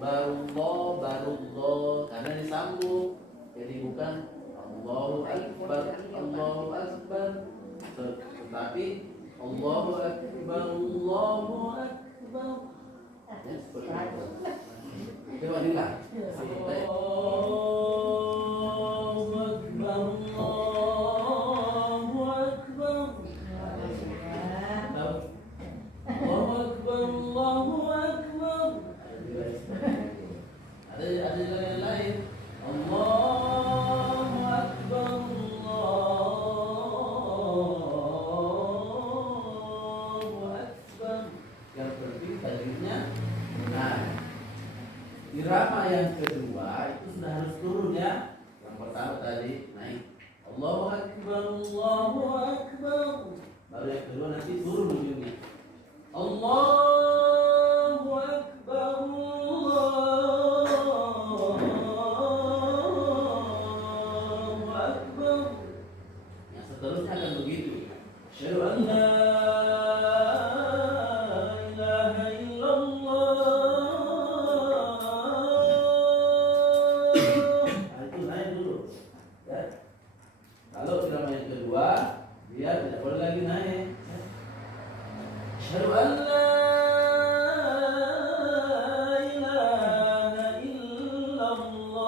barullah karena disambung. Jadi bukan Allahu Akbar, tetapi Allahu Akbar. Ya, seperti itu. Coba dengar. Allahu Akbar, Allahu Akbar. Allahu Akbar, Allahu Akbar. Ada yang lain. Allahu Akbar, Allahu Akbar. Yang penting tadinya benar. Irama yang kedua itu sudah harus turun ya. Yang pertama tadi naik. Allahu Akbar, Allahu Akbar. Baru yang kedua nanti turun ujungnya. Allahu Akbar, Allahu Akbar. Yang seterusnya akan begitu. Asyhadu an la ilaha illallah. Itu naik dulu. Ya. Kalau irama yang kedua, dia tidak boleh lagi naik. Asyhadu an la ilaha illallah.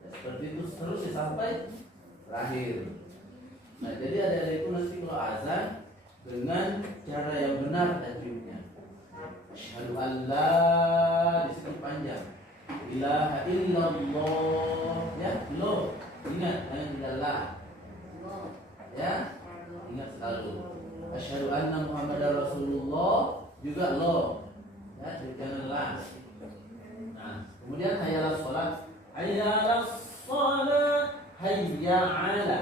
Ya, seperti itu seterusnya sampai terakhir. Nah, jadi adik-adikku nanti kalau azan dengan cara yang benar tajwidnya. Asyhadu an la, di sini panjang. Ilaha illallah, ya, lo ingat jangan tidak la, ya, ingat selalu. Asyhadu anna Muhammadar Rasulullah juga lo, ya, jangan la. Nah, kemudian hayya 'alas shalah, hayya 'alas shalah, hayya 'ala.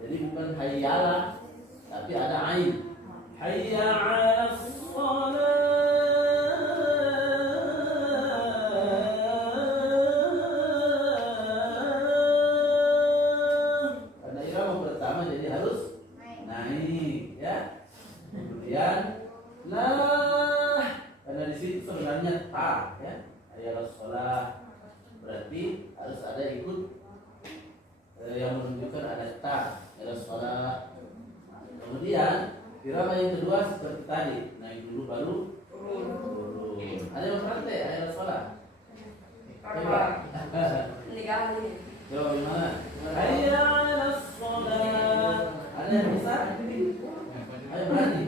Jadi bukan hayyala, tapi ada ain. Hayya 'alas shalah. Kemudian lah, karena di situ sebenarnya ta, ya, hayya shalah, berarti harus ada ikut yang menunjukkan ada ta, hayya shalah. Kemudian irama yang kedua seperti tadi, naik dulu baru turun. Ada yang praktek hayya shalah? Coba. Coba gimana? Hayya shalah. Ada yang bisa? Ayo berani.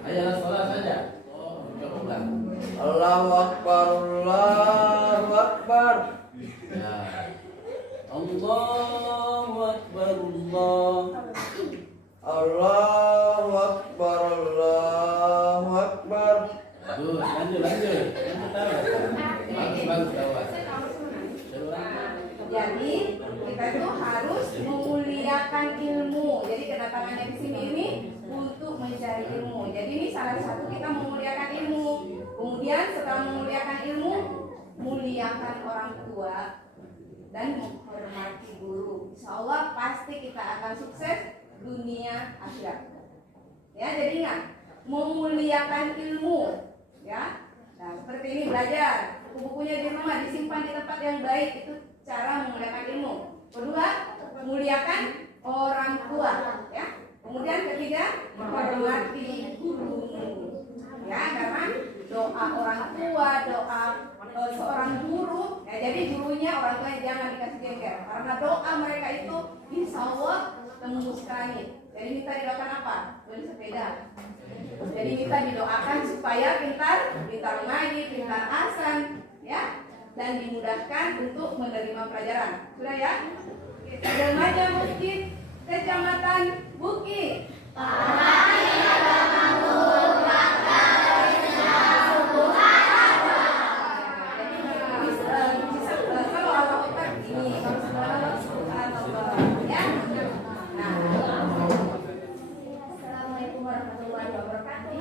Ayo sholat saja. Oh, coba ulang. Allahu Akbar, Allahu Akbar. Ya. Allahu Akbar, Allah. Allahu Akbar, Allahu Akbar. Lanjut. Bagus. Awas. Jadi kita itu harus memuliakan ilmu. Jadi kedatangannya di sini ini untuk mencari ilmu. Jadi ini salah satu kita memuliakan ilmu. Kemudian setelah memuliakan ilmu, muliakan orang tua dan menghormati guru. Insya Allah pasti kita akan sukses dunia akhirat. Ya, jadi ingat memuliakan ilmu. Ya, nah seperti ini belajar. Buku-bukunya di rumah disimpan di tempat yang baik, itu cara memuliakan ilmu. Kedua, memuliakan orang tua, ya. Kemudian ketiga, menghormati guru. Ya, karena doa orang tua, doa seorang guru, ya, jadi gurunya orang tua jangan dikasih jengkel. Karena doa mereka itu insya Allah tembus ke langit. Jadi minta didoakan apa? Beli sepeda. Jadi minta didoakan supaya pintar mengaji, pintar azan, ya, dan dimudahkan untuk menerima pelajaran. Sudah ya? Remaja Masjid Kecamatan Bukit. Assalamualaikum warahmatullahi wabarakatuh.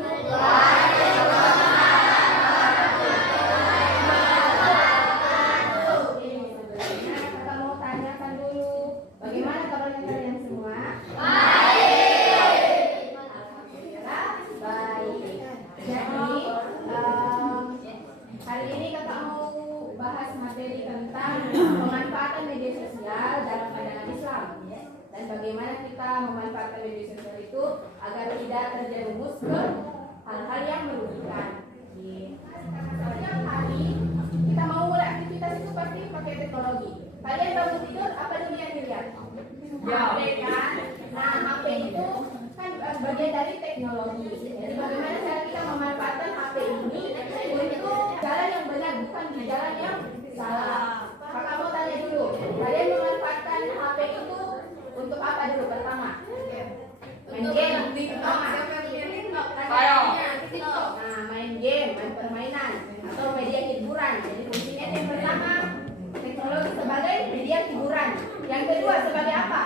Kita mau tanyakan dulu, bagaimana kabarnya kalian semua? Baik. Alhamdulillah baik. Jadi hari ini kakak mau bahas materi tentang pemanfaatan media sosial dalam pandangan Islam dan bagaimana kita memanfaatkan media sosial itu agar tidak terjerumus ke hal-hal yang merugikan. Setiap hari kita mau mulai aktivitas itu pasti pakai teknologi. Kalian bangun tidur apa dulu yang dilihat? HP kan? Nah HP itu kan bagian dari teknologi. Jadi bagaimana cara kita memanfaatkan HP ini untuk jalan yang benar, bukan di jalan yang salah. Kakak mau tanya dulu, kalian memanfaatkan HP itu untuk apa dulu pertama? Main game, nah main game, main permainan atau media hiburan. Jadi fungsinya yang pertama teknologi sebagai media hiburan. Yang kedua sebagai apa?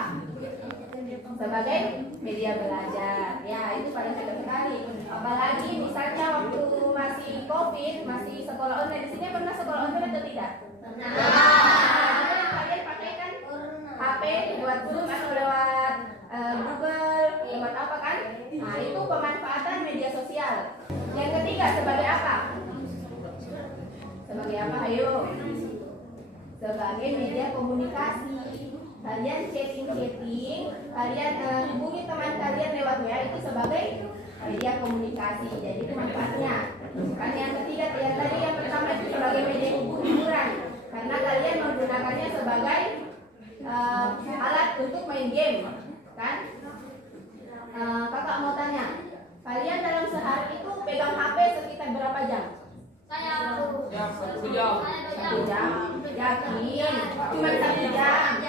Sebagai media belajar. Ya itu pada sekali. Apalagi misalnya waktu masih COVID, masih sekolah online. Di sini pernah sekolah online atau tidak? Kalian pakai kan HP lewat Zoom atau lewat Google, lewat apa kan? Nah itu pemanfaatan media sosial. Yang ketiga sebagai apa? Sebagai apa? Ayo. Sebagai media komunikasi. Kalian chatting, kalian hubungi teman kalian lewat WA itu sebagai media komunikasi. Jadi itu manfaatnya. Kan yang ketiga, yang pertama itu sebagai media hiburan. Karena kalian menggunakannya sebagai alat untuk main game, kan? Kakak mau tanya, kalian dalam sehari itu pegang HP sekitar berapa jam? Satu jam. Yakin? Cuma 1 jam.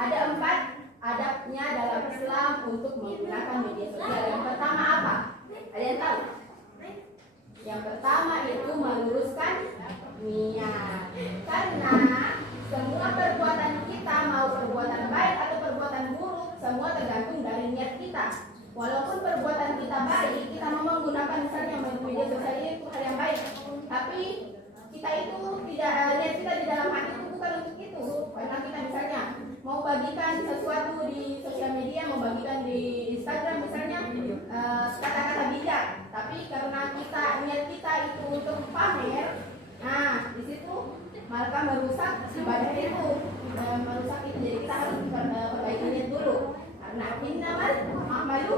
Ada 4 adabnya dalam Islam untuk menggunakan media sosial. Yang pertama apa? Kalian tahu? Yang pertama itu meluruskan niat. Karena semua perbuatan kita, mau perbuatan baik atau perbuatan buruk, semua tergantung dari niat kita. Walaupun perbuatan kita baik, kita mau menggunakan misalnya media sosial itu hal yang baik, tapi kita itu tidak, niat kita di dalam hati itu bukan untuk itu. Karena kita misalnya mau bagikan sesuatu di sosial media, mau bagikan di Instagram misalnya kata-kata bijak, tapi karena kita niat kita itu untuk pamer, nah di situ malah merusak ibadah itu, merusak itu. Jadi kita harus perbaiki niat dulu. Karena innamal a'malu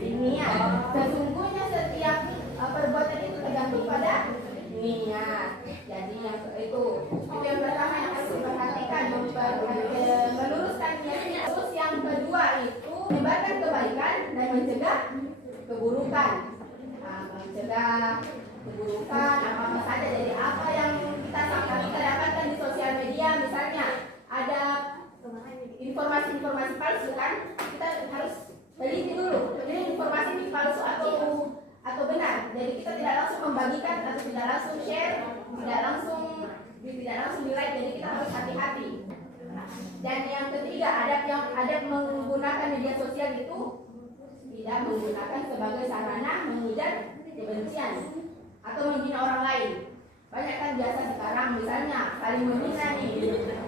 binniyat. Sesungguhnya setiap perbuatan itu tergantung pada niat. Jadi yang itu yang pertama yang harus diperhatikan, meluruskan niatnya. Terus yang kedua itu menyebarkan kebaikan dan mencegah keburukan. Nah, mencegah keburukan apa saja. Jadi apa yang kita dapatkan di sosial media, misalnya ada informasi palsu kan, kita harus teliti dulu ini informasi ini palsu atau benar. Jadi kita tidak langsung membagikan atau tidak langsung share, tidak langsung di like. Jadi kita harus hati-hati. Dan yang ketiga, adab menggunakan media sosial itu tidak menggunakan sebagai sarana menghujat kebencian atau menghina orang lain. Banyak kan biasa sekarang misalnya saling menghina nih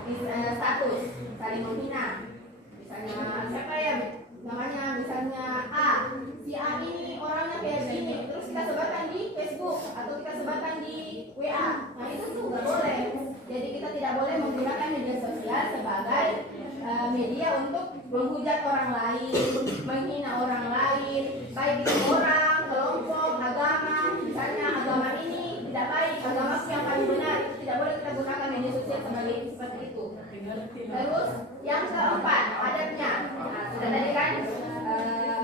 di status, saling menghina. Misalnya siapa ya namanya, misalnya si A ini orangnya kayak gini, terus kita sebarkan di Facebook atau kita sebarkan di WA. Nah itu tuh nggak boleh. Jadi kita tidak boleh menggunakan media sosial sebagai media untuk menghujat orang lain, menghina orang lain, baik itu orang, kelompok, agama. Misalnya agama ini tidak baik, agama yang paling benar, tidak boleh kita gunakan media sosial sebagai seperti itu. Terus yang keempat adabnya, nah, sudah tadi kan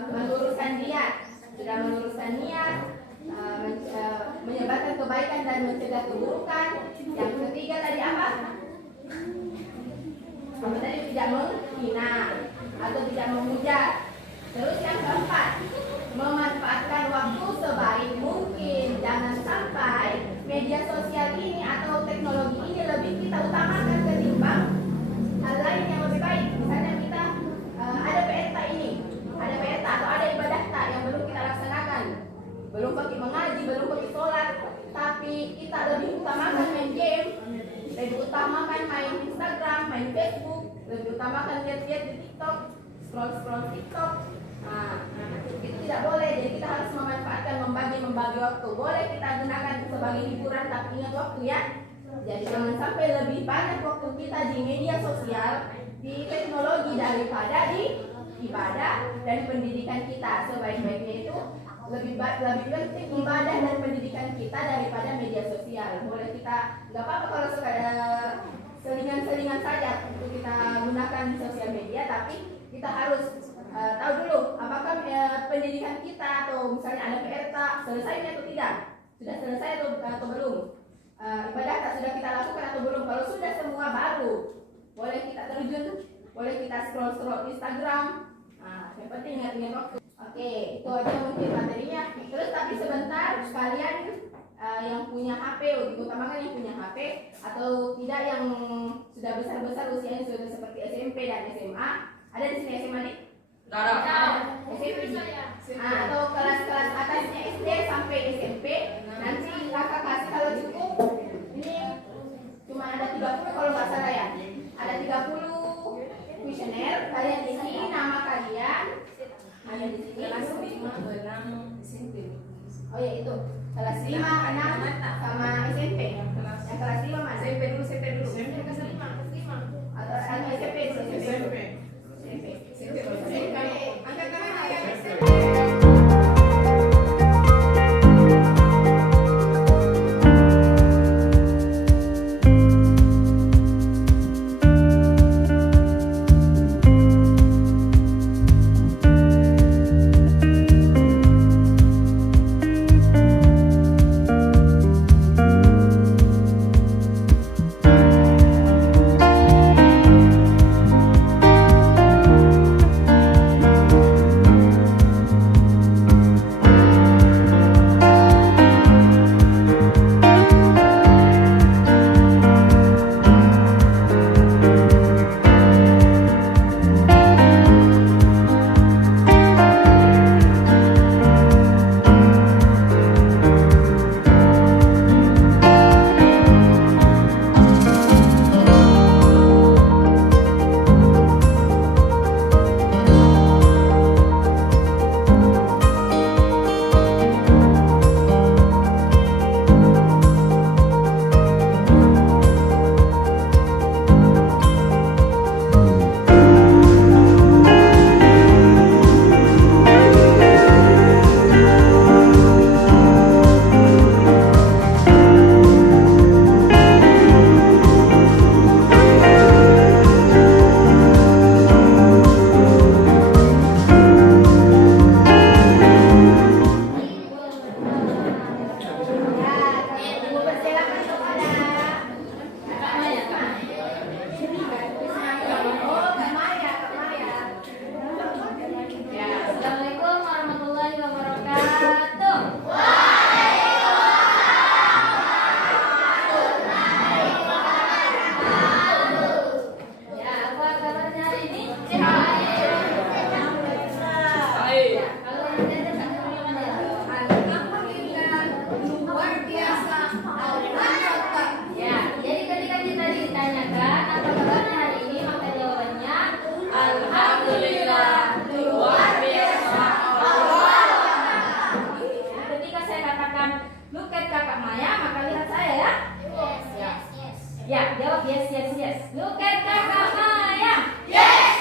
meluruskan niat, sudah meluruskan niat, menyebarkan kebaikan dan mencegah keburukan. Yang ketiga tadi apa? Tadi tidak menghina atau tidak menghujat. Terus yang keempat, memanfaatkan waktu sebaik mungkin. Jangan sampai media sosial ini atau teknologi ini lebih kita utamakan ketimbang hal lain yang lebih baik. Misalnya kita ada PSK ini, ada PSK atau ada ibadah tak yang belum kita laksanakan, belum pergi mengaji, belum pergi sholat, tapi kita lebih utamakan main game, lebih utamakan main Instagram, main Facebook. lebih utamakan lihat-lihat di TikTok, scroll TikTok. Nah, itu tidak boleh. Jadi kita harus memanfaatkan membagi waktu. Boleh kita gunakan sebagai hiburan, tapi ingat waktu ya. Jadi jangan sampai lebih banyak waktu kita di media sosial, di teknologi daripada di ibadah dan pendidikan kita. Sebaik-baiknya itu lebih penting ibadah dan pendidikan kita daripada media sosial. Boleh kita, nggak apa-apa kalau suka selingan-selingan saja untuk kita gunakan di sosial media, tapi kita harus tahu dulu apakah pendidikan kita atau misalnya ada PR selesai atau tidak, sudah selesai atau belum, ibadah sudah kita lakukan atau belum. Kalau sudah semua baru boleh kita terjun, boleh kita scroll Instagram. Nah, yang penting ingat waktu. Oke, itu aja mungkin materinya. Terus tapi sebentar sekalian yang punya HP, utamakan yang punya HP atau tidak yang sudah besar usianya sudah seperti SMP dan SMA. Ada di sini SMA nih? SMP atau kelas-kelas atasnya SD sampai SMP. Nanti kakak kasih kalau cukup. Ini cuma ada 30 kalau nggak salah ya. Ada 30 kuesioner. Kalian isi nama kalian. Ada di sini kelas 5, 6 SMP. Oh ya itu kelas 5, 6 sama SMP. Yang kelas 5 mana? SMP dulu. Kelas 5. Atau SMP dulu. SMP. Angkat tangan ya. Ya, jawab yes. Look at kakak Maya. Yes.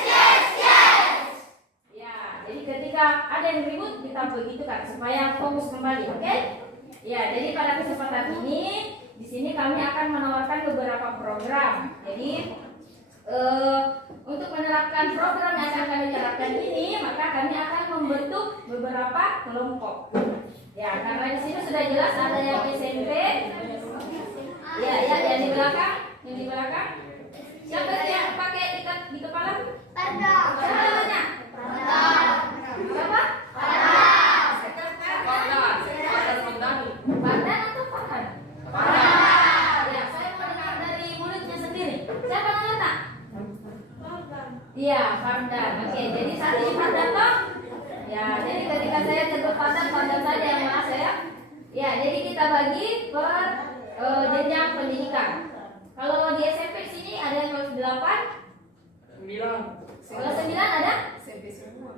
Ya, jadi ketika ada yang ribut kita begitu kan supaya fokus kembali, oke? Ya, jadi pada kesempatan ini di sini kami akan menawarkan beberapa program. Jadi untuk menerapkan program yang akan kami terapkan ini, maka kami akan membentuk beberapa kelompok. Ya, karena di sini sudah jelas ada yang SMP. Ya, yang di belakang. Siapa yang pakai ikat di kepala? Tanda. Siapa namanya? Siapa? Pandan atau Farhan? Ya, saya mau dengar dari mulutnya sendiri. Siapa namanya? Iya, Fardan. Oke, jadi saat ini Fardan toh? Ya, jadi ketika saya tegur Fardan saja yang merasa ya. Ya, jadi kita bagi per jenjang pendidikan. Kalau di SMP sini ada yang kelas 8, Kelas 9 ada? SMP semua.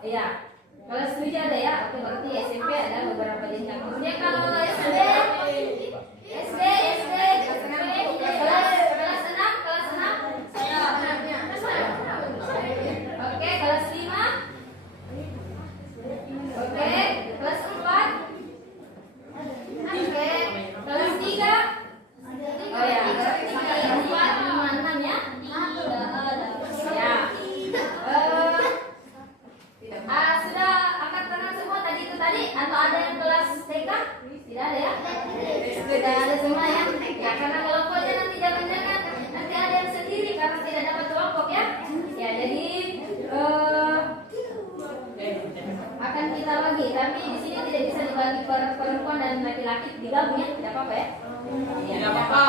Iya. Kelas 7 ada ya? Oke, berarti SMP ada beberapa jenjang. Kemudian kalau SD, kelas 6. Oke, kelas 5. Oke, kelas 4. Oke, kelas 3. Oh ya, kelas 4, 5, 6 ya. Ya. Sudah angkat tangan semua tadi atau ada yang kelas TK? Tidak ada ya? Tidak ada semua ya? Ya, karena kelompoknya nanti jangan-jangan nanti ada yang sendiri karena tidak dapat kelompok ya. Ya, jadi akan kita bagi, tapi di sini tidak bisa dibagi per perempuan dan laki-laki digabung ya, tidak apa-apa ya? Tidak apa-apa.